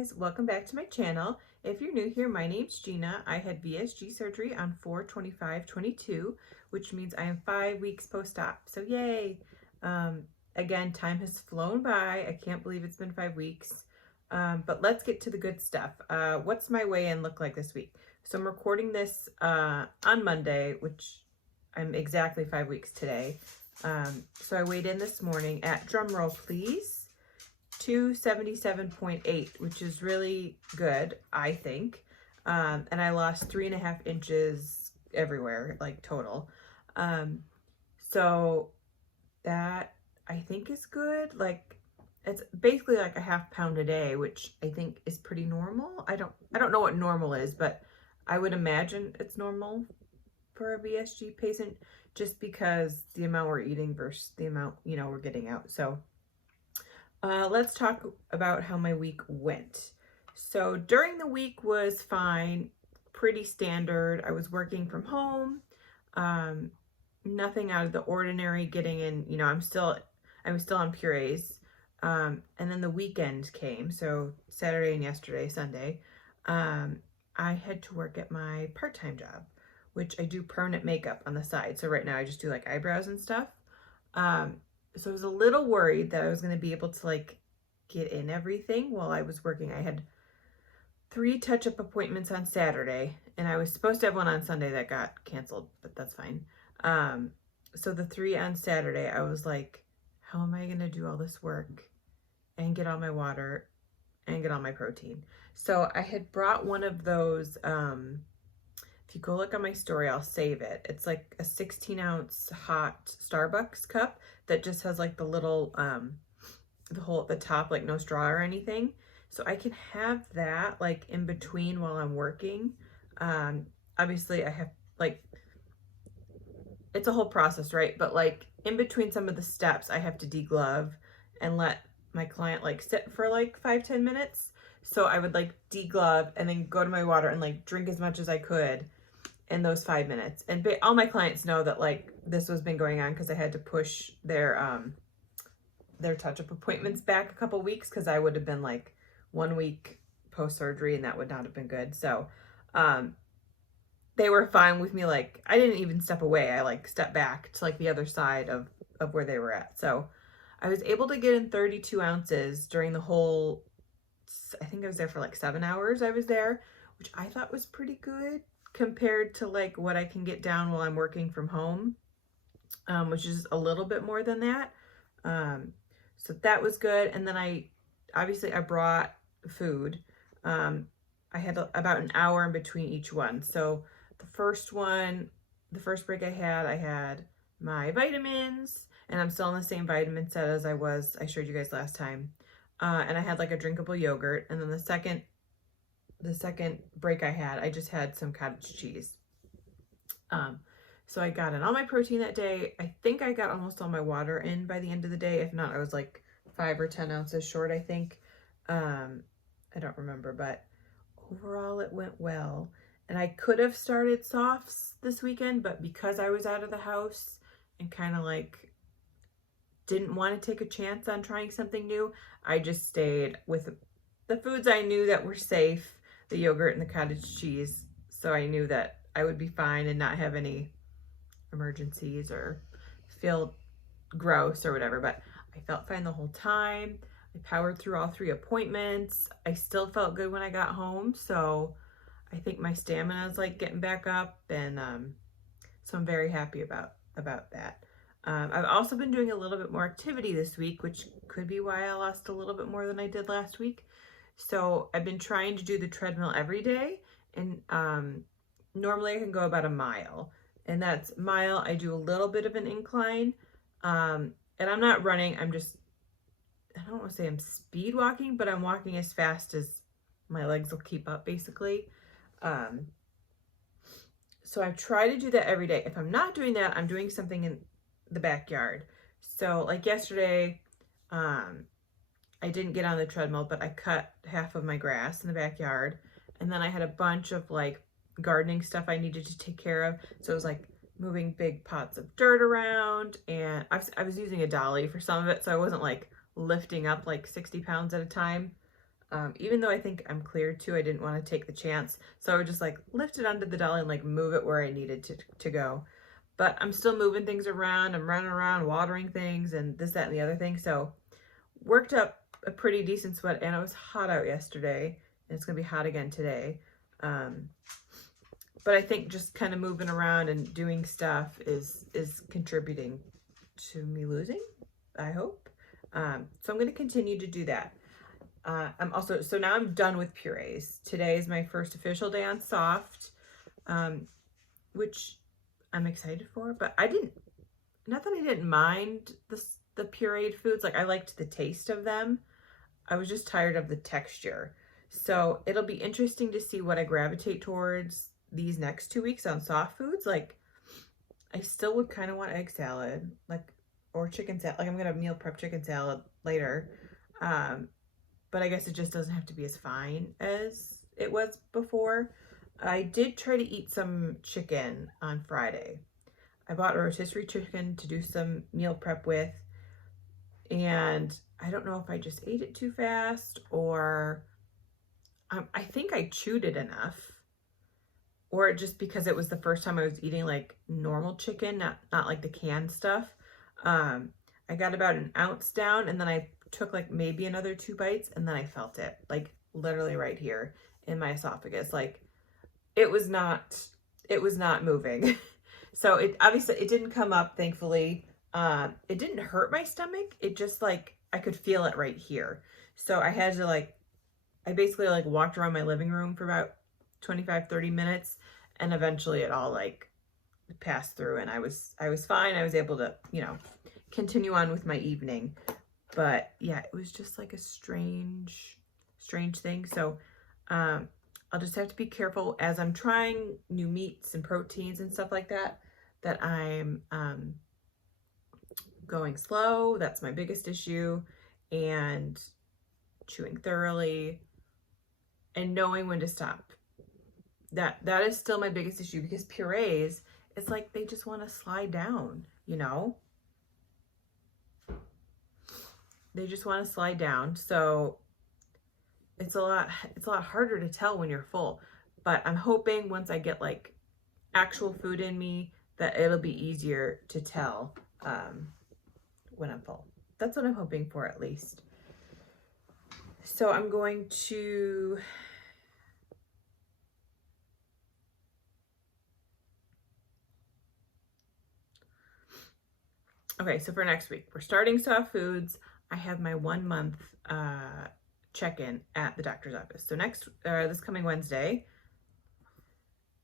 guys, welcome back to my channel. If you're new here, my name's Gina. I had VSG surgery on 4/25/22, which means I am 5 weeks post-op. So yay! Again, time has flown by. I can't believe it's been 5 weeks. But let's get to the good stuff. What's my weigh-in look like this week? So I'm recording this on Monday, which I'm exactly 5 weeks today. So I weighed in this morning at, drum roll please, 277.8, which is really good, I think. And I lost 3.5 inches everywhere, like total. So that I think is good. Like it's basically like a half pound a day, which I think is pretty normal. I don't know what normal is, but I would imagine it's normal for a VSG patient just because the amount we're eating versus the amount, we're getting out. So let's talk about how my week went. So during the week was fine, pretty standard. I was working from home, nothing out of the ordinary, getting in, I was still on purees. And then the weekend came, so Saturday and yesterday, Sunday, I had to work at my part-time job, which I do permanent makeup on the side. So right now I just do like eyebrows and stuff. So I was a little worried that I was going to be able to like get in everything while I was working. I had 3 touch-up appointments on Saturday, and I was supposed to have one on Sunday that got canceled, but that's fine. So the 3 on Saturday, I was like, how am I going to do all this work and get all my water and get all my protein? So I had brought one of those, if you go look on my story, I'll save it. It's like a 16-ounce hot Starbucks cup that just has like the little, the hole at the top, like no straw or anything. So I can have that like in between while I'm working. Obviously I have like, it's a whole process, right? But like in between some of the steps, I have to deglove and let my client like sit for like 5-10 minutes. So I would like deglove and then go to my water and like drink as much as I could in those 5 minutes. And all my clients know that like this has been going on because I had to push their touch-up appointments back a couple weeks because I would have been like 1 week post-surgery and that would not have been good. So they were fine with me. Like I didn't even step away. I like stepped back to like the other side of where they were at. So I was able to get in 32 ounces during the whole, I think I was there for like 7 hours I was there, which I thought was pretty good compared to like what I can get down while I'm working from home, which is a little bit more than that. So that was good. And then I brought food. I had about an hour in between each one. So the first break I had my vitamins, and I'm still on the same vitamin set as I showed you guys last time. And I had like a drinkable yogurt. And then the second break I just had some cottage cheese. So I got in all my protein that day. I think I got almost all my water in by the end of the day. If not, I was like 5 or 10 ounces short, I think. I don't remember, but overall it went well. And I could have started softs this weekend, but because I was out of the house and kind of like didn't want to take a chance on trying something new, I just stayed with the foods I knew that were safe, the yogurt and the cottage cheese. So I knew that I would be fine and not have any emergencies or feel gross or whatever. But I felt fine the whole time. I powered through all 3 appointments. I still felt good when I got home. So I think my stamina is like getting back up, and so I'm very happy about that. I've also been doing a little bit more activity this week, which could be why I lost a little bit more than I did last week. So I've been trying to do the treadmill every day, and normally I can go about a mile, and that's mile. I do a little bit of an incline, and I'm not running. I don't want to say I'm speed walking, but I'm walking as fast as my legs will keep up, basically. So I try to do that every day. If I'm not doing that, I'm doing something in the backyard. So like yesterday, I didn't get on the treadmill, but I cut half of my grass in the backyard. And then I had a bunch of like gardening stuff I needed to take care of. So it was like moving big pots of dirt around, and I was using a dolly for some of it. So I wasn't like lifting up like 60 pounds at a time. Even though I think I'm cleared to, I didn't want to take the chance. So I would just like lift it onto the dolly and like move it where I needed to go. But I'm still moving things around. I'm running around, watering things and this, that, and the other thing. So worked up a pretty decent sweat, and it was hot out yesterday, and it's gonna be hot again today. But I think just kind of moving around and doing stuff is contributing to me losing, I hope. So I'm going to continue to do that. So now I'm done with purees. Today is my first official day on soft, which I'm excited for, but not that I didn't mind the pureed foods. Like, I liked the taste of them. I was just tired of the texture. So it'll be interesting to see what I gravitate towards these next 2 weeks on soft foods. Like, I still would kind of want egg salad, like, or chicken salad. Like, I'm gonna meal prep chicken salad later. But I guess it just doesn't have to be as fine as it was before. I did try to eat some chicken on Friday. I bought a rotisserie chicken to do some meal prep with, and I don't know if I just ate it too fast, or I think I chewed it enough, or just because it was the first time I was eating like normal chicken, not like the canned stuff. I got about an ounce down, and then I took like maybe another 2 bites, and then I felt it like literally right here in my esophagus. Like, it was not moving. So it obviously it didn't come up, thankfully. It didn't hurt my stomach. It just like I could feel it right here. So I had to I basically like walked around my living room for about 25-30 minutes, and eventually it all like passed through, and I was fine. I was able to, continue on with my evening. But yeah, it was just like a strange thing. So I'll just have to be careful as I'm trying new meats and proteins and stuff like that, that I'm going slow. That's my biggest issue. And chewing thoroughly and knowing when to stop. That is still my biggest issue, because purees, it's like they just want to slide down, They just want to slide down. So it's a lot harder to tell when you're full. But I'm hoping once I get like actual food in me, that it'll be easier to tell when I'm full. That's what I'm hoping for, at least. So I'm going to okay, so for next week, we're starting soft foods. I have my 1 month check-in at the doctor's office. So this coming Wednesday.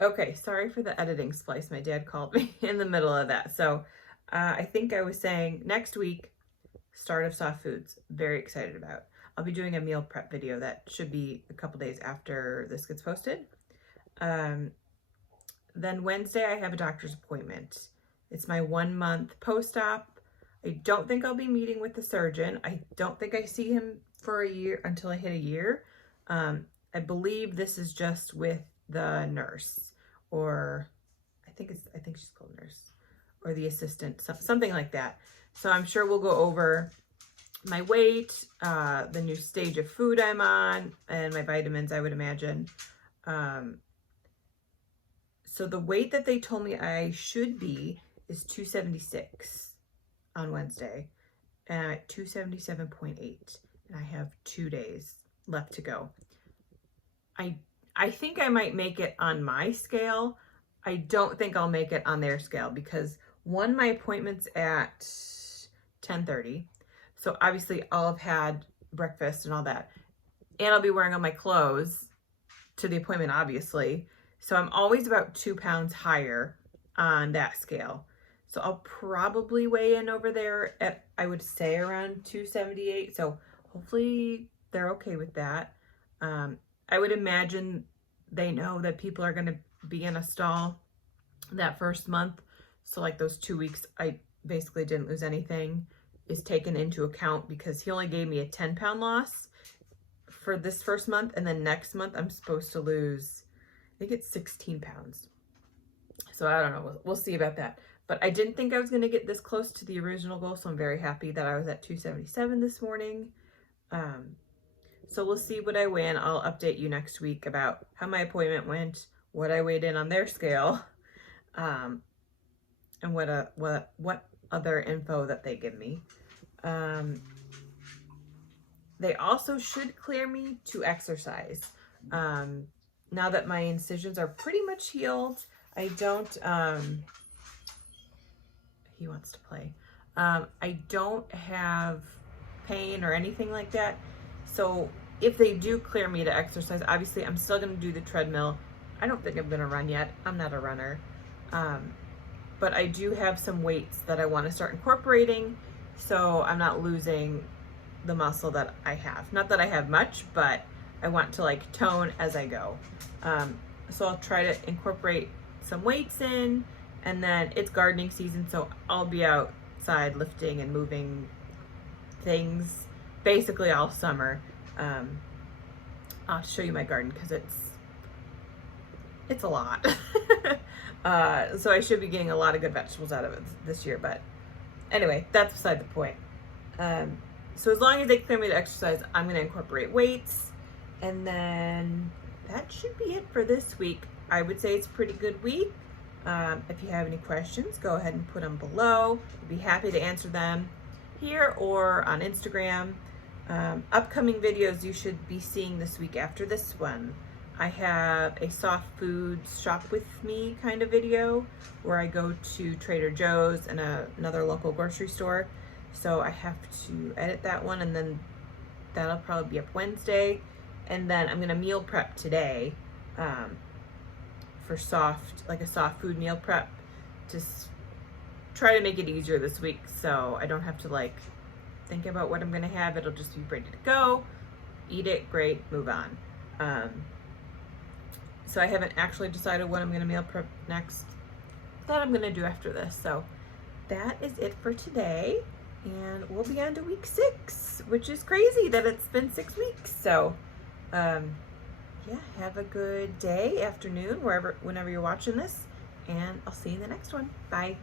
Okay, sorry for the editing splice. My dad called me in the middle of that. So I think I was saying next week, start of soft foods. Very excited about. I'll be doing a meal prep video that should be a couple days after this gets posted. Then Wednesday, I have a doctor's appointment. It's my 1 month post-op. I don't think I'll be meeting with the surgeon. I don't think I see him for a year, until I hit a year. I believe this is just with the nurse, or I think she's called nurse, or the assistant, something like that. So I'm sure we'll go over my weight, the new stage of food I'm on, and my vitamins, I would imagine. So the weight that they told me I should be is 276 on Wednesday, and I'm at 277.8, and I have 2 days left to go. I think I might make it on my scale. I don't think I'll make it on their scale, because one, my appointment's at 10:30. So obviously I'll have had breakfast and all that, and I'll be wearing all my clothes to the appointment, obviously. So I'm always about 2 pounds higher on that scale. So I'll probably weigh in over there at, I would say, around 278. So hopefully they're okay with that. I would imagine they know that people are going to be in a stall that first month. So like those 2 weeks, I basically didn't lose anything, is taken into account, because he only gave me a 10-pound loss for this first month. And then next month I'm supposed to lose, I think it's 16 pounds. So I don't know. We'll see about that. But I didn't think I was going to get this close to the original goal. So I'm very happy that I was at 277 this morning. So we'll see what I weigh, and I'll update you next week about how my appointment went, what I weighed in on their scale, and what other info that they give me. They also should clear me to exercise. Now that my incisions are pretty much healed, I don't, he wants to play. I don't have pain or anything like that. So if they do clear me to exercise, obviously I'm still going to do the treadmill. I don't think I'm going to run yet. I'm not a runner. But I do have some weights that I want to start incorporating, so I'm not losing the muscle that I have. Not that I have much, but I want to like tone as I go. So I'll try to incorporate some weights in, and then it's gardening season, so I'll be outside lifting and moving things basically all summer. I'll show you my garden because it's a lot. So I should be getting a lot of good vegetables out of it this year, but anyway, that's beside the point. So as long as they clear me to exercise, I'm going to incorporate weights, and then that should be it for this week. I would say it's a pretty good week. If you have any questions, go ahead and put them below. I'd be happy to answer them here or on Instagram. Upcoming videos you should be seeing this week after this one. I have a soft foods shop with me kind of video where I go to Trader Joe's and another local grocery store. So I have to edit that one, and then that'll probably be up Wednesday. And then I'm gonna meal prep today for a soft food meal prep. Just try to make it easier this week so I don't have to like think about what I'm gonna have. It'll just be ready to go, eat it, great, move on. So I haven't actually decided what I'm gonna meal prep next, that I'm gonna do after this. So that is it for today. And we'll be on to week 6, which is crazy that it's been 6 weeks. So, yeah, have a good day, afternoon, whenever you're watching this, and I'll see you in the next one. Bye.